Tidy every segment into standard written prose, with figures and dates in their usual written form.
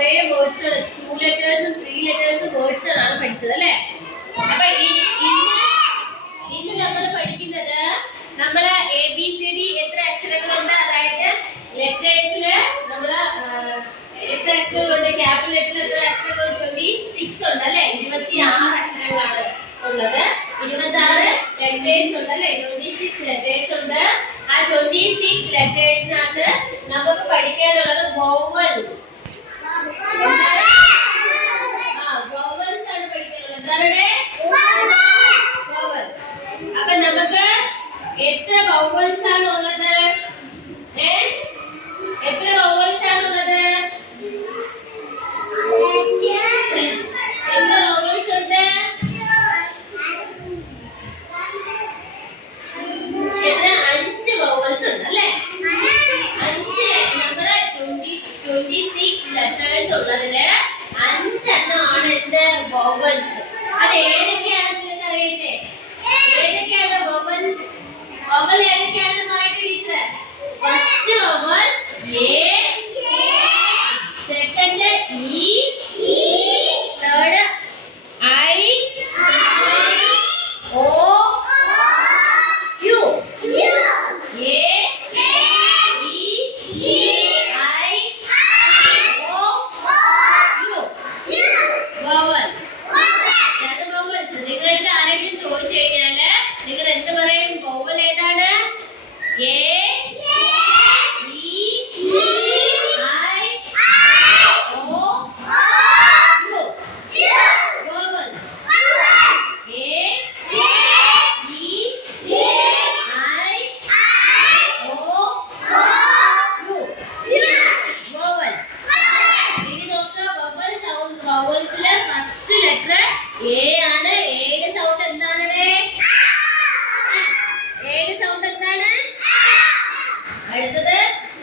കുറെ വേർഡ്സുകൾ 2 ലെറ്റേഴ്സും 3 ലെറ്റേഴ്സും വേർഡ്സുകളാണ് പഠിച്ചത് അല്ലേ? അപ്പൊ ഇന്ന് നമ്മൾ പഠിക്കുന്നത് നമ്മള് ABCD എത്ര അക്ഷരങ്ങളുണ്ട്, അതായത് ലെറ്റേഴ്സില് നമ്മള് എത്ര അക്ഷരങ്ങളുണ്ട്, ക്യാപിറ്റൽ ലെറ്ററിൽ എത്ര അക്ഷരങ്ങളുണ്ട്? 26 ഉണ്ട് അല്ലേ? 26 അക്ഷരങ്ങളാണ് ഉള്ളത്. 26 ലെറ്റേഴ്സ് ഉണ്ട് അല്ലേ? 26 ലെറ്റേഴ്സ് ഉണ്ട്. ആ 26 ലെറ്റേഴ്സിനകത്ത് നമുക്ക് പഠിക്കാനുള്ളത് വോവൽസ്. വോവൽസ് ആണ് പഠിക്കാനുള്ളത്. എന്താണ് വോവൽസ്? അപ്പൊ നമുക്ക് എത്ര വോവൽസ് ആണ് ഉള്ളത്? എത്ര വോവൽസ് ആണ് ഉള്ളത്? എത്ര വോവൽസ് ഉണ്ട്? എത്ര? 5 വോവൽസ് ഉണ്ട് അല്ലേ? 5 നമ്മുടെ 26 ലെറ്റേഴ്സ് ഉള്ളതില് 5 എണ്ണമാണ് എന്ത് വോവൽസ്. അത് ഏതൊക്കെയാണെന്ന് നിങ്ങൾക്ക് അറിയട്ടെ? ഏതൊക്കെയാണ് വോവൽ? വോവൽ ഏതൊക്കെയാണെന്ന് പറയട്ടെ teacher. First vowel A, second E, third I, O, U. A, E, I, O, U. Vowel. രണ്ട് വോവൽസ്. നിങ്ങളുടെ ആരെങ്കിലും ചോദിച്ചു കഴിഞ്ഞാല് നിങ്ങൾ എന്ത് പറയും? വോവൽ ഏതാണ്? A, E, I, O, U. Vowel. A, E, I, O, U. Vowel. ഇനി നോക്കുക വോവൽ സൗണ്ട്. വോവൽസിലെ ഫസ്റ്റ് ലെറ്റർ എ ആണ്. എയുടെ സൗണ്ട് എന്താണ്? എയുടെ സൗണ്ട് എന്താണ്?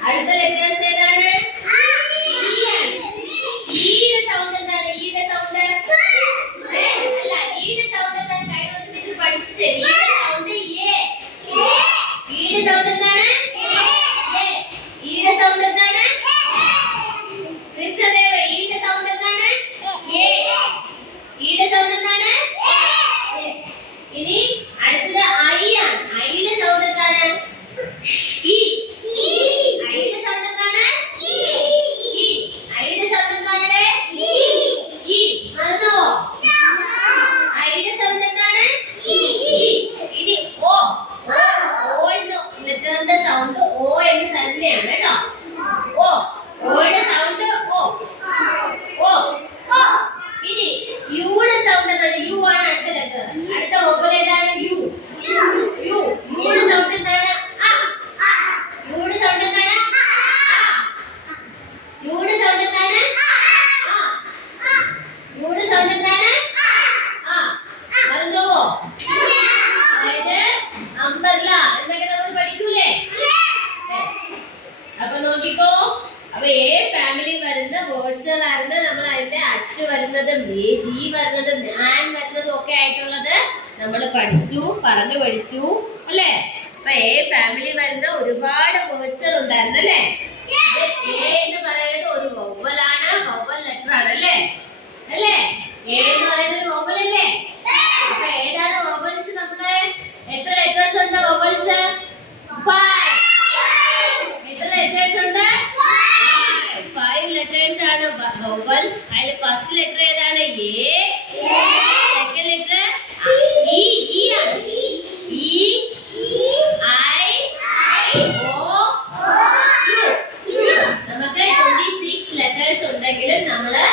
അടുത്ത ലെറ്റേഴ്സ് ഏതാണ്? ഇ ആണ്. ഇയുടെ സൗണ്ട് എന്താണ്? ഇയുടെ സൗണ്ട് അല്ല, ഇയുടെ സൗണ്ട് എന്താണ്? കഴിഞ്ഞ ദിവസം ഇത് പഠിപ്പിച്ചേ. ഇയുടെ സൗണ്ട് എ. ഇയുടെ സൗണ്ട് എന്താണ്? എ. ഇയുടെ സൗണ്ട് എന്താണ്? കൃഷ്ണദേവ, ഇയുടെ സൗണ്ട് എന്താണ്? എ. ഇയുടെ സൗണ്ട് എന്താണ്? എ. ഇനി അടുത്തത് ഐ ആണ്. ഐയുടെ സൗണ്ട് എന്താണ്? ഇ. ഐയുടെ സൗണ്ട് എന്താണ്? ഇ. ഐയുടെ സൗണ്ട് എന്താണ്? ഇ. മറന്നോ? ഐയുടെ സൗണ്ട് എന്താണ്? ഇ. ഇനി ഓ. ഓ എന്ന് ലെറ്ററിന്റെ സൗണ്ട് ഓ എന്ന് തന്നെയാണ് കേട്ടോ. ഓ. ഓയുടെ സൗണ്ട് ഓ. ഓ. ഇനി യുടെ സൗണ്ട് എന്താണ്? യു ആണ് അടുത്ത ലെറ്റർ. അടുത്ത വോവൽ ഏതാണ്? യു. യു. യുടെ സൗണ്ട് എന്താണ്? ആ. യുടെ സൗണ്ട് എന്താണ്? ആ. യുടെ സൗണ്ട് എന്താണ്? ആ. യുടെ സൗണ്ട് എന്താണ്? ആ. മറന്നോ? അതായത് അമ്പർല എന്നൊക്കെ നമ്മൾ പഠിക്കൂലേ? അപ്പൊ നോക്കിക്കോ. അപ്പൊ എ ഫാമിലി വരുന്ന വേർഡ്സുകളായിരുന്നു നമ്മൾ അതിന്റെ അറ്റ് വരുന്നതും ജി വരുന്നതും ആൻ വരുന്നതും ഒക്കെ ആയിട്ടുള്ളത് നമ്മൾ പഠിച്ചു, പറഞ്ഞു പഠിച്ചു അല്ലേ? അപ്പൊ എ ഫാമിലി വരുന്ന ഒരുപാട് വേർഡ്സുകൾ ഉണ്ടായിരുന്നു അല്ലേ? എ എന്ന് പറയുന്നത് ഒരു വൊവലാണ്, വൊവൽ ലെറ്റർ ആണ് അല്ലേ? അല്ലേ? എ എന്ന് പറയുന്നത് ഒരു വൊവൽ അല്ലേ? അപ്പൊ ഏതാണ് വൊവൽസ്? നമ്മള് എത്ര ലെറ്റേഴ്സ് ഉണ്ട് വൊവൽസ്? 5. എത്ര ലെറ്റേഴ്സ് ഉണ്ട്? 5 ലെറ്റേഴ്സ് ആണ് വൊവൽ. അതിൽ ഫസ്റ്റ് ലെറ്റർ ഏതാണ്? A. Second letter E. E ആണ്. E, I, O, U. നമുക്ക് 26 ലെറ്റേഴ്സ് ഉണ്ടെങ്കിലും നമ്മള്